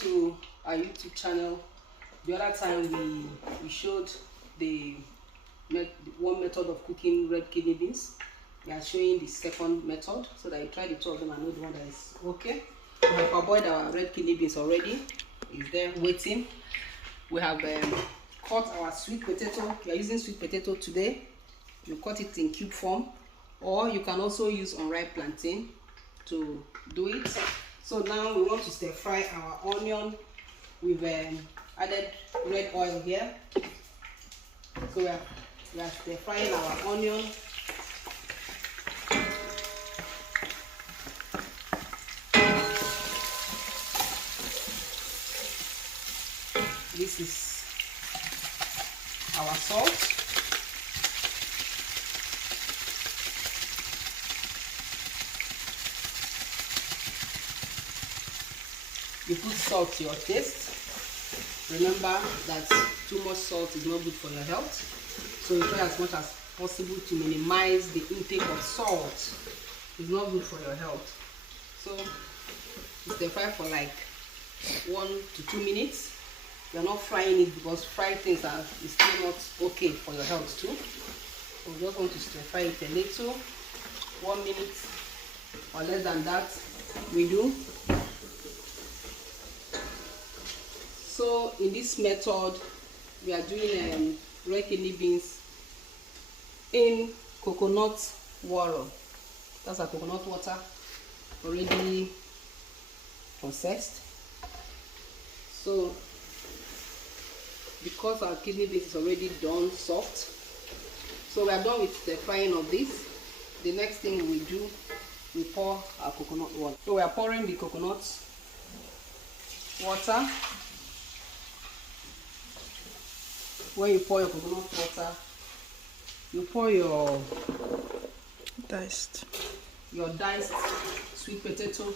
To our YouTube channel. The other time we showed the one method of cooking red kidney beans. We are showing the second method so that you try the two of them and know the one that is okay. We have parboiled our red kidney beans already. It's there waiting. We have cut our sweet potato. We are using sweet potato today. You cut it in cube form, or you can also use unripe plantain to do it. So now we want to stir fry our onion. We've added red oil here. So we are stir frying our onion. This is our salt. You put salt to your taste. Remember that too much salt is not good for your health. So you try as much as possible to minimize the intake of salt. It's not good for your health. So you stir fry for like 1 to 2 minutes. You're not frying it because fried things is still not okay for your health too. So we just want to stir fry it a little. 1 minute or less than that we do. So in this method, we are doing red kidney beans in coconut water. That's our coconut water, already processed. So because our kidney beans is already done soft, so we are done with the frying of this. The next thing we do, we pour our coconut water. So we are pouring the coconut water. When you pour your coconut water, you pour your diced sweet potato.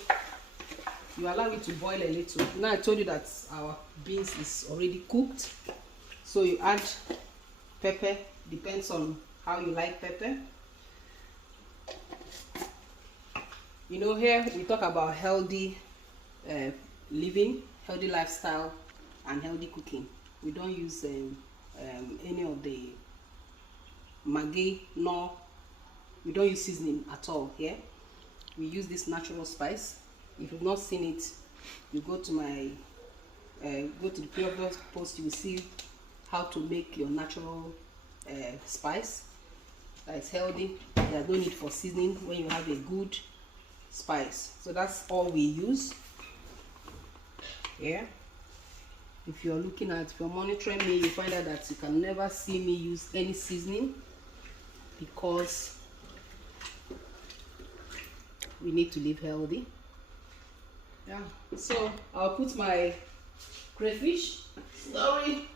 You allow it to boil a little. Now I told you that our beans is already cooked, so you add pepper. Depends on how you like pepper. You know, here we talk about healthy living, healthy lifestyle, and healthy cooking. We don't use any of the maggi, no, we don't use seasoning at all here. We use this natural spice. If you've not seen it, you go to my go to the previous post. You will see how to make your natural spice that is healthy. There's no need for seasoning when you have a good spice. So that's all we use here. If you're looking at, if you're monitoring me, you find out that you can never see me use any seasoning because we need to live healthy. Yeah, so I'll put my crayfish. Sorry,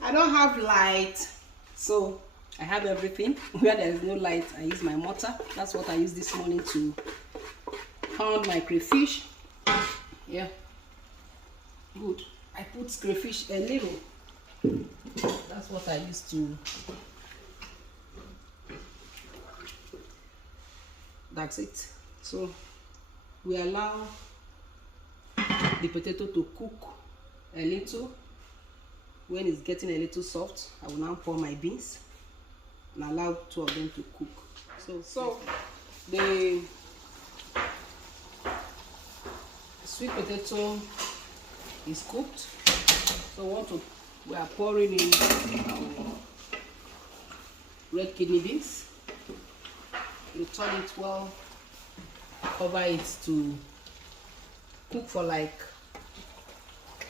I don't have light, so I have everything. Where there is no light, I use my mortar. That's what I used this morning to pound my crayfish. Yeah, good. I put crayfish a little. That's what I used to. That's it. So we allow the potato to cook a little. When it's getting a little soft, I will now pour my beans and allow 2 of them to cook. So the sweet potato is cooked. So we are pouring in our red kidney beans. You turn it well, cover it to cook for like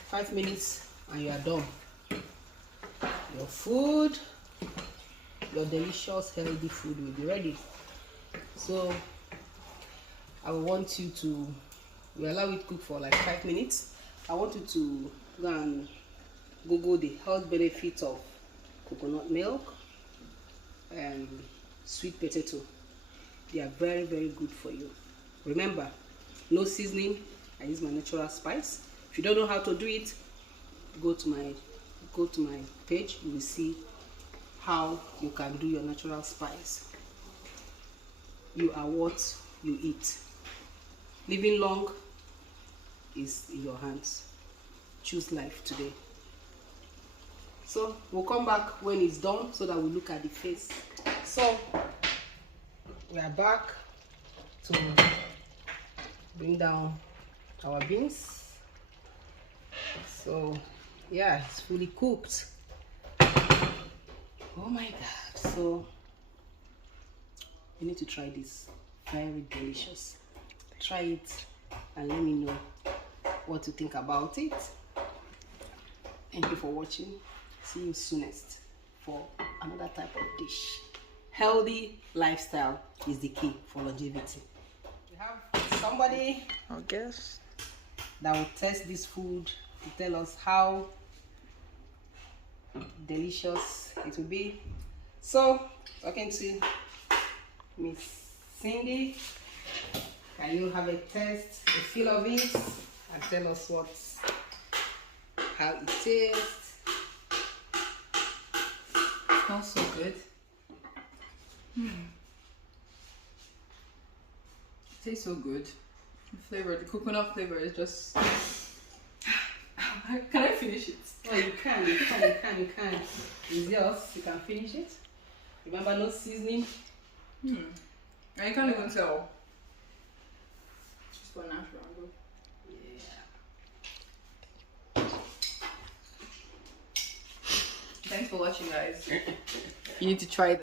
5 minutes, and you are done. Your food, your delicious healthy food will be ready. So I want you to, we allow it to cook for like 5 minutes. I want you to go and Google the health benefits of coconut milk and sweet potato. They are very, very good for you. Remember, no seasoning. I use my natural spice. If you don't know how to do it, go to my page. You will see how you can do your natural spice. You are what you eat. Living long, is in your hands. Choose life today. So we'll come back when it's done so that we look at the face. So we are back to bring down our beans. So yeah, it's fully cooked. Oh my god, so you need to try this. Very delicious. Try it and let me know what to think about it. Thank you for watching. See you soonest for another type of dish. Healthy lifestyle is the key for longevity. We have somebody, I guess, that will test this food to tell us how delicious it will be. So, talking to Miss Cindy, can you have a taste, a feel of it, and tell us how it tastes? it smells so good. It tastes so good. The flavor, the coconut flavor is just. Can I finish it? Oh, you can. It's yours. You can finish it. Remember, no seasoning. And you can't even tell. Just for natural. Yeah. Thanks for watching, guys. You need to try